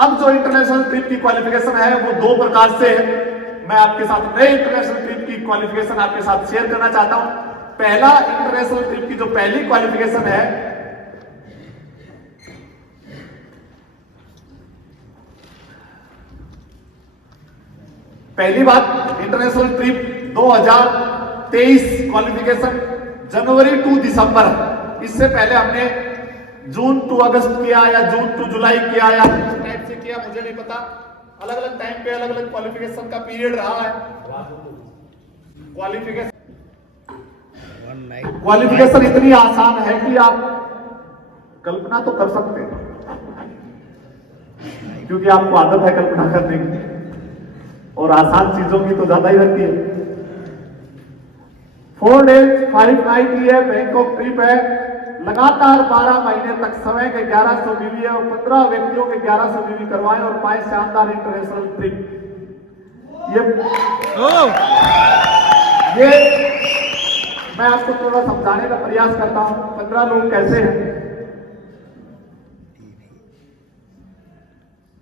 अब जो international trip की क्वालिफिकेशन है वो दो प्रकार से है। मैं आपके साथ नए इंटरनेशनल ट्रिप की क्वालिफिकेशन आपके साथ शेयर करना चाहता हूं। पहला इंटरनेशनल ट्रिप की जो पहली क्वालिफिकेशन है, पहली बात इंटरनेशनल ट्रिप 2023 क्वालिफिकेशन जनवरी टू दिसंबर। इससे पहले हमने जून टू अगस्त किया या जून टू जुलाई किया या टाइप से किया, मुझे नहीं पता। अलग अलग टाइम पे अलग अलग क्वालिफिकेशन का पीरियड रहा है। क्वालिफिकेशन इतनी आसान है कि आप कल्पना तो कर सकते हैं, क्योंकि आपको आदत है कल्पना करने की, और आसान चीजों की तो ज्यादा ही रहती है। 4 days 5 night है, बैंकॉक ट्रिप है, लगातार 12 महीने तक समय के 1100 बीवी है और 15 व्यक्तियों के 1100 बीवी करवाएं और पाए शानदार इंटरनेशनल ट्रिप। ये मैं आपको थोड़ा समझाने का प्रयास करता हूं। 15 लोग कैसे हैं,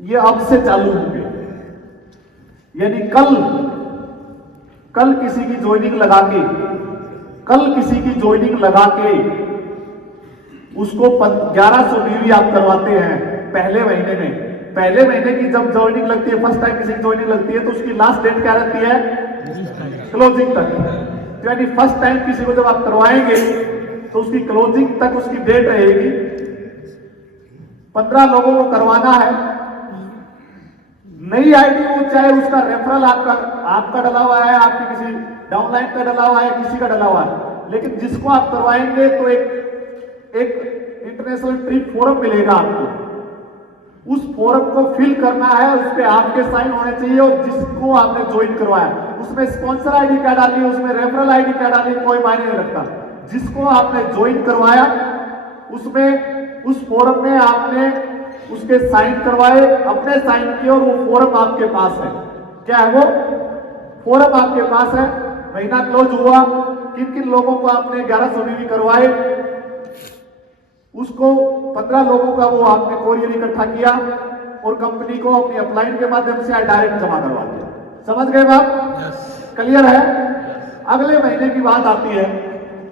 ये अब से चालू होंगे, यानी कल किसी की ज्वाइनिंग लगा के, उसको 1100 बीवी आप करवाते हैं पहले महीने में। पहले महीने की जब ज्वाइनिंग लगती है, फर्स्ट टाइम किसी की ज्वाइनिंग लगती है, तो उसकी लास्ट डेट क्या रहती है? क्लोजिंग तक। यानी फर्स्ट टाइम किसी को जब आप करवाएंगे तो उसकी क्लोजिंग तक उसकी डेट रहेगी। 15 लोगों को करवाना है। नई आईडी हो, चाहे उसका रेफरल आपका डला हुआ है, आपकी किसी डाउनलाइन का डला हुआ है, किसी का डला हुआ है, लेकिन जिसको आप करवाएंगे तो एक इंटरनेशनल ट्रिप फॉर्म मिलेगा आपको। उस फॉर्म को फिल करना है, उस पर आपके साइन होने चाहिए, और जिसको आपने ज्वाइन करवाया उसमें स्पॉन्सर आईडी क्या डाली, उसमें रेफरल आईडी क्या डाली, कोई मायने नहीं रखता। जिसको आपने ज्वाइन करवाया उसमें, उस फॉर्म में आपने उसके साइन करवाए, अपने साइन किए, और वो फॉर्म आपके पास है। क्या है वो फॉर्म? आपके पास है। महीना क्लोज हुआ, किन किन लोगों को आपने 1100 बीवी करवाए, उसको 15 लोगों का वो आपने कोरियर इकट्ठा किया और कंपनी को अपनी अपलाइन के माध्यम से डायरेक्ट जमा करवा दिया। समझ गए बात? क्लियर है? अगले महीने की बात आती है।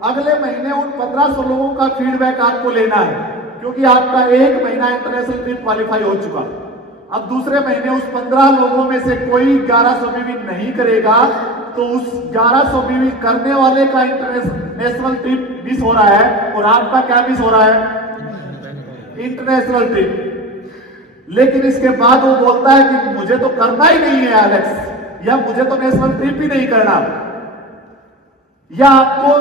अगले महीने उन 1500 लोगों का फीडबैक आपको लेना है, क्योंकि आपका एक महीना इंटरनेशनल ट्रिप क्वालिफाई हो चुका। अब दूसरे महीने उस 15 लोगों में से कोई 1100 बीवी नहीं करेगा, तो उस 1100 बीवी करने वाले का इंटरनेशनल ट्रिप मिस हो रहा है, और आपका क्या मिस हो रहा है? International trip. लेकिन इसके बाद वो बोलता है कि मुझे तो करना ही नहीं है एलेक्स, या मुझे तो नेशनल ट्रिप ही नहीं करना। या आपको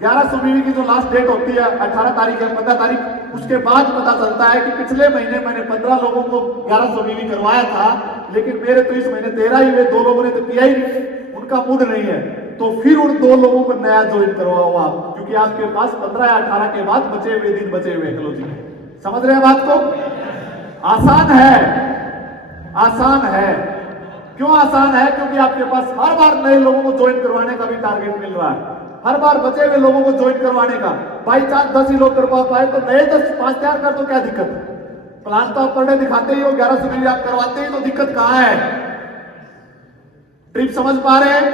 1100 बीवी की जो लास्ट डेट होती है 18 तारीख या 15 तारीख, उसके बाद पता चलता है कि पिछले महीने मैंने 15 लोगों को 1100 बीवी करवाया था, लेकिन मेरे तो इस महीने 13 ही हुए, 2 लोगों ने तो किया ही नहीं, उनका मूड नहीं है। तो फिर उन 2 लोगों को नया ज्वाइन करवाओ आप, क्योंकि आपके पास 15 या 18 के बाद बचे हुए दिन बचे हुए क्लोजिंग। समझ रहे हैं बात को? आसान है, आसान है। क्यों आसान है? क्योंकि आपके पास हर बार नए लोगों को ज्वाइन करवाने का भी टारगेट मिल रहा है, हर बार बचे हुए लोगों को ज्वाइन करवाने का। बाई चांस 10 ही लोग करवा पाए तो नए 10 5 तैयार कर दो, क्या दिक्कत है? प्लान तो आप पर डे दिखाते ही हो, 1100 बीवी आप करवाते ही, तो दिक्कत कहां है? ट्रिप समझ पा रहे हैं?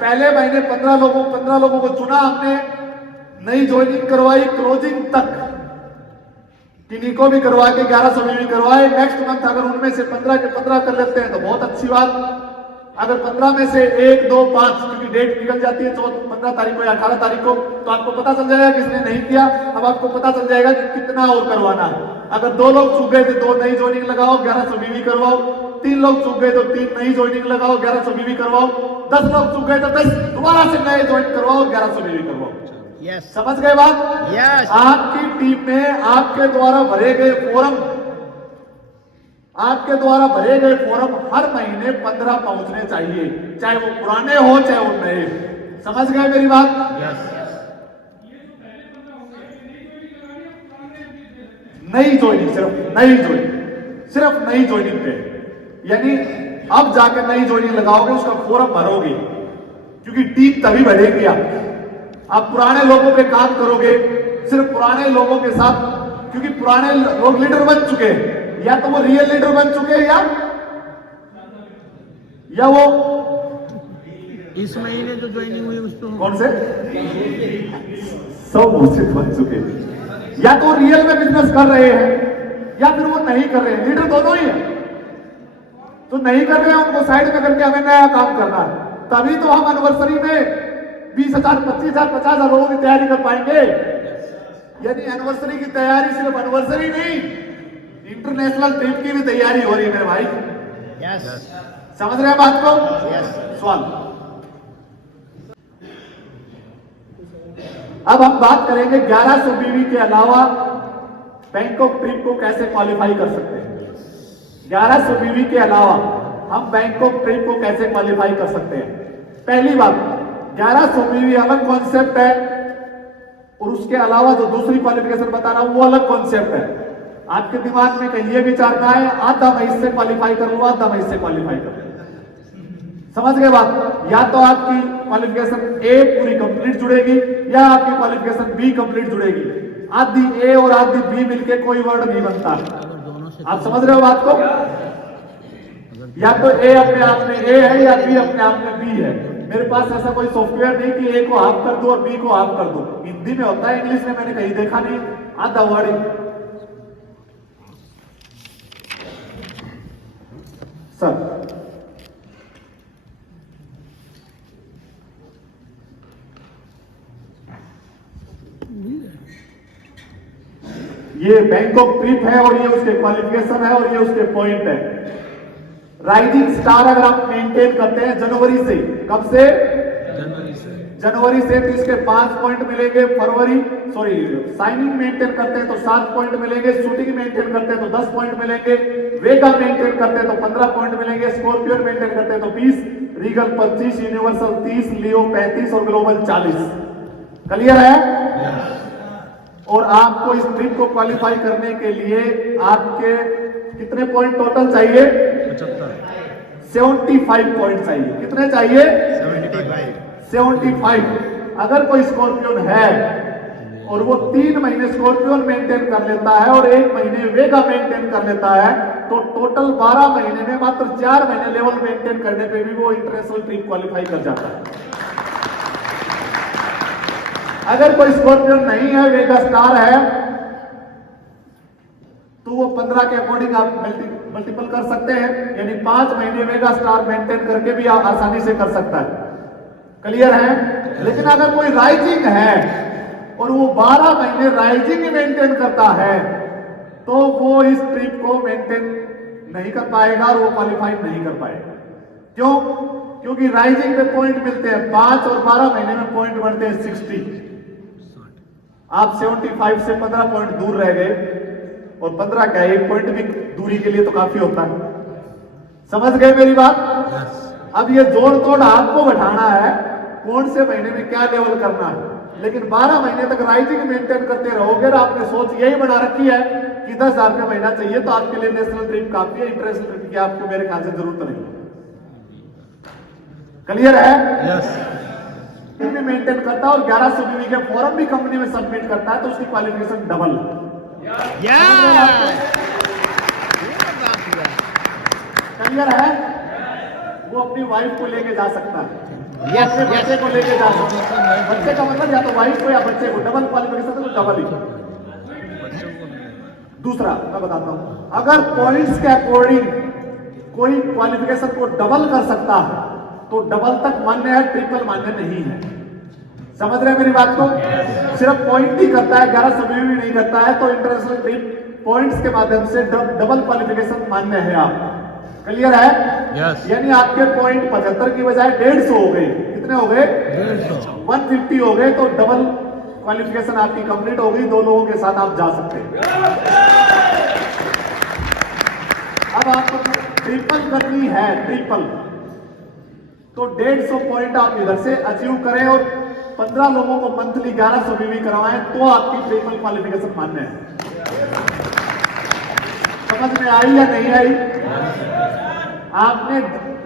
पहले महीने 15 लोगों को चुना आपने, नई ज्वाइनिंग करवाई, क्लोजिंग तक किन्हीं को भी करवा के 1100 बीवी करवाए। नेक्स्ट मंथ अगर उनमें से 15 के 15 कर लेते हैं तो बहुत अच्छी बात। अगर 15 में से 1, 2, 5, क्योंकि डेट निकल जाती है 15 तारीख को या 18 तारीख को, तो आपको पता चल जाएगा किसने नहीं किया। अब आपको पता चल जाएगा कि कितना और करवाना है। अगर 2 लोग चूक गए तो 2 नई ज्वाइनिंग लगाओ, 1100 बीवी करवाओ। 3 लोग चूक गए तो 3 नई ज्वाइनिंग लगाओ, 1100 बीवी करवाओ। 10 लोग चूक गए तो 10 दोबारा से नए ज्वाइन करवाओ, 1100 बीवी करवाओ। समझ गए बात? आपकी टीम में आपके द्वारा भरे गए फॉर्म हर महीने 15 पहुंचने चाहिए, चाहे वो पुराने हो चाहे वो नए। समझ गए मेरी बात? नई ज्वाइनिंग, सिर्फ नई ज्वाइनिंग पे, यानी अब जाकर नई ज्वाइनिंग लगाओगे, उसका फॉर्म भरोगे, क्योंकि टीम तभी बढ़ेगी आप पुराने लोगों पे काम करोगे, सिर्फ पुराने लोगों के साथ, क्योंकि पुराने लोग लीडर बन चुके हैं। या तो वो रियल लीडर बन चुके हैं या वो इस महीने जो ज्वाइनिंग हुई उसको कौन से सब घोषित बन चुके हैं, या तो रियल में बिजनेस कर रहे हैं या फिर वो नहीं कर रहे हैं। लीडर दोनों ही है। तो नहीं कर रहे हैं, उनको साइड में करके हमें नया काम करना है। तभी तो हम एनिवर्सरी में 20,000, 25,000, 50,000 लोगों की तैयारी कर पाएंगे। यानी एनिवर्सरी की तैयारी सिर्फ एनिवर्सरी नहीं, इंटरनेशनल ट्रिप की भी तैयारी हो रही है मेरे भाई। समझ रहे हैं बात को? सवाल। अब हम बात करेंगे 1100 बीवी के अलावा बैंकॉक ट्रिप को कैसे क्वालिफाई कर सकते हैं। 1100 बीवी के अलावा हम बैंकॉक ट्रिप को कैसे क्वालिफाई कर सकते हैं। पहली बात, 1100 बीवी अलग कॉन्सेप्ट है और उसके अलावा जो दूसरी क्वालिफिकेशन बता रहा हूं वो अलग कॉन्सेप्ट है। आपके दिमाग में कहीं ये विचार ना है आधा मैं इससे क्वालिफाई कर लूंगा, आधा मैं इससे क्वालिफाई कर लूंगा। समझ गए बात? या तो आपकी क्वालिफिकेशन ए पूरी कंप्लीट जुड़ेगी या आपकी क्वालिफिकेशन बी कंप्लीट जुड़ेगी। आधी ए और आधी बी मिलके कोई वर्ड नहीं बनता। आप समझ रहे हो बात को? या तो ए अपने आप में ए है या बी अपने आप में बी है। मेरे पास ऐसा कोई सॉफ्टवेयर नहीं कि ए को हाफ कर दो और बी को हाफ कर दो। हिंदी में होता है, इंग्लिश में मैंने कहीं देखा नहीं। आधा वर्ड सर ये बैंकॉक ट्रिप है और ये उसके क्वालिफिकेशन है और ये उसके पॉइंट है। राइजिंग स्टार अगर आप मेंटेन करते हैं जनवरी से, कब से? जनवरी से तो इसके 5 पॉइंट मिलेंगे। साइनिंग मेंटेन करते हैं तो 7 पॉइंट मिलेंगे। शूटिंग मेंटेन करते हैं तो 10 पॉइंट मिलेंगे। वेगा मेंटेन करते हैं तो 15 पॉइंट मिलेंगे। स्कॉर्पियो मेंटेन करते हैं तो 20, रीगल 25, यूनिवर्सल 30, लियो 35 और ग्लोबल 40। क्लियर है? और आपको इस ट्रिप को क्वालिफाई करने के लिए आपके कितने पॉइंट टोटल चाहिए? 75 पॉइंट चाहिए। कितने चाहिए? 75। अगर कोई स्कॉर्पियन है और वो 3 महीने स्कॉर्पियन मेंटेन कर लेता है और 1 महीने वेगा मेंटेन कर लेता है तो टोटल 12 महीने में मात्र 4 महीने लेवल मेंटेन करने पे भी वो इंटरनेशनल ट्रिप क्वालिफाई कर जाता है। अगर कोई स्कॉर्पियन नहीं है, वेगा स्टार है, तो वो 15 के अकॉर्डिंग आप मल्टीपल कर सकते हैं। यानी 5 महीने वेगा स्टार मेंटेन करके भी आप आसानी से कर सकता है। क्लियर है? लेकिन अगर कोई राइजिंग है और वो 12 महीने राइजिंग ही मेंटेन करता है तो वो इस ट्रिप को मेंटेन नहीं कर पाएगा और वो क्वालिफाई नहीं कर पाएगा। क्यों? क्योंकि राइजिंग में पॉइंट मिलते हैं 5 और 12 महीने में पॉइंट बढ़ते हैं 60। आप 75 से 15 पॉइंट दूर रह गए और 15 क्या 1 पॉइंट भी दूरी के लिए तो काफी होता है। समझ गए मेरी बात? अब ये जोड़ तोड़ आपको बैठाना है कौन से महीने में क्या लेवल करना है। लेकिन 12 महीने तक राइजिंग मेंटेन करते रहोगे और आपने सोच यही बना रखी है कि 10,000 का महीना चाहिए तो आपके लिए नेशनल ट्रिप काफी है, इंटरनेशनल ट्रिप की आपको मेरे ख्याल से जरूरत नहीं। क्लियर है? भी मेंटेन करता है और 1100 बीवी के फॉर्म भी कंपनी में सबमिट करता है तो उसकी क्वालिफिकेशन डबल। क्लियर है? वो अपनी वाइफ को लेके जा सकता है, अपने बच्चे को लेके जा सकता है। बच्चे का मतलब या तो वाइफ को या बच्चे को, डबल क्वालिफिकेशन तो डबल ही। दूसरा मैं बताता हूं, अगर पॉइंट्स के अकॉर्डिंग कोई क्वालिफिकेशन को डबल कर सकता है तो डबल तक मान्य है, ट्रिपल मान्य नहीं है। समझ रहे हैं मेरी बात को? सिर्फ पॉइंट ही करता है, 1100 बीवी नहीं करता है तो इंटरनेशनल ट्रिप पॉइंट्स के माध्यम से डबल क्वालिफिकेशन मान्य है। आप क्लियर है? यानी आपके पॉइंट 75 की बजाय 150 हो गए। कितने हो गए? 150 हो गए तो डबल क्वालिफिकेशन आपकी कंप्लीट हो गई। 2 लोगों के साथ आप जा सकते हैं। अब आपको ट्रिपल करनी है, ट्रिपल तो 150 पॉइंट आप इधर से अचीव करें और 15 लोगों को मंथली 1100 बीवी करवाएं तो आपकी ट्रिपल क्वालिफिकेशन मान्य है। समझ में आई या नहीं आई? आपने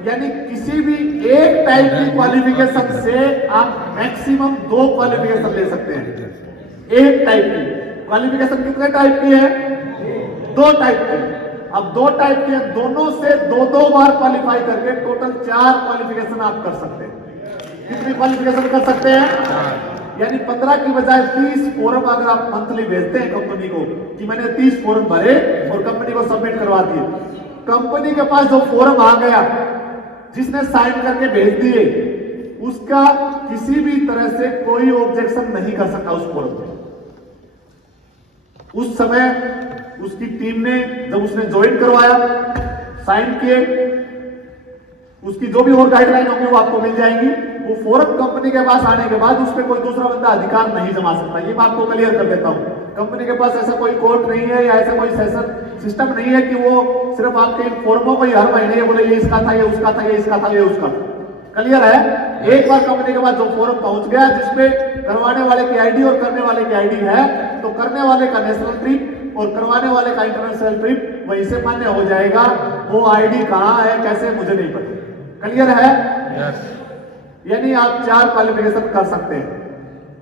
यानी किसी भी एक टाइप की क्वालिफिकेशन से आप मैक्सिमम 2 क्वालिफिकेशन ले सकते हैं। एक टाइप की क्वालिफिकेशन कितने टाइप की है? 2 टाइप की। अब 2 टाइप के, दोनों से 2-2 बार क्वालिफाई करके टोटल 4 क्वालिफिकेशन आप कर सकते हैं। कितनी क्वालिफिकेशन कर सकते हैं? यानी 15 की बजाय 30 फॉर्म अगर आप मंथली भेजते हैं कंपनी को कि मैंने 30 फॉर्म भरे और कंपनी को सबमिट करवा दिए, कंपनी के पास जो फॉर्म आ गया, जिसने साइन करके भेज दिए, उसका किसी भी तरह से कोई ऑब्जेक्शन नहीं कर सकता उस फॉर्म पे। उस समय उसकी टीम ने जब उसने ज्वाइन करवाया, साइन किए, उसकी जो भी और गाइडलाइन होंगी वो आपको मिल जाएंगी। वो फॉर्म कंपनी के पास आने के बाद उस पर कोई दूसरा बंदा अधिकार नहीं जमा सकता। ये मैं आपको क्लियर कर देता हूं। कंपनी के पास ऐसा कोई कोर्ट नहीं है या ऐसा कोई सेशन सिस्टम नहीं है कि वो सिर्फ आपके इन फॉर्मों को ही हर महीने ये बोले ये इसका था, ये उसका था, ये इसका था, ये उसका था। क्लियर है? एक बार कंपनी के पास जो फॉर्म पहुंच गया जिसमें करवाने वाले की आईडी और करने वाले की आईडी है, तो करने वाले का नेशनल ट्रिप और करवाने वाले का इंटरनेशनल ट्रिप वहीं से मान्य हो जाएगा। वो आईडी कहां है, कैसे, मुझे नहीं पता। क्लियर है? यस। यानी आप 4 क्वालिफिकेशन कर सकते हैं।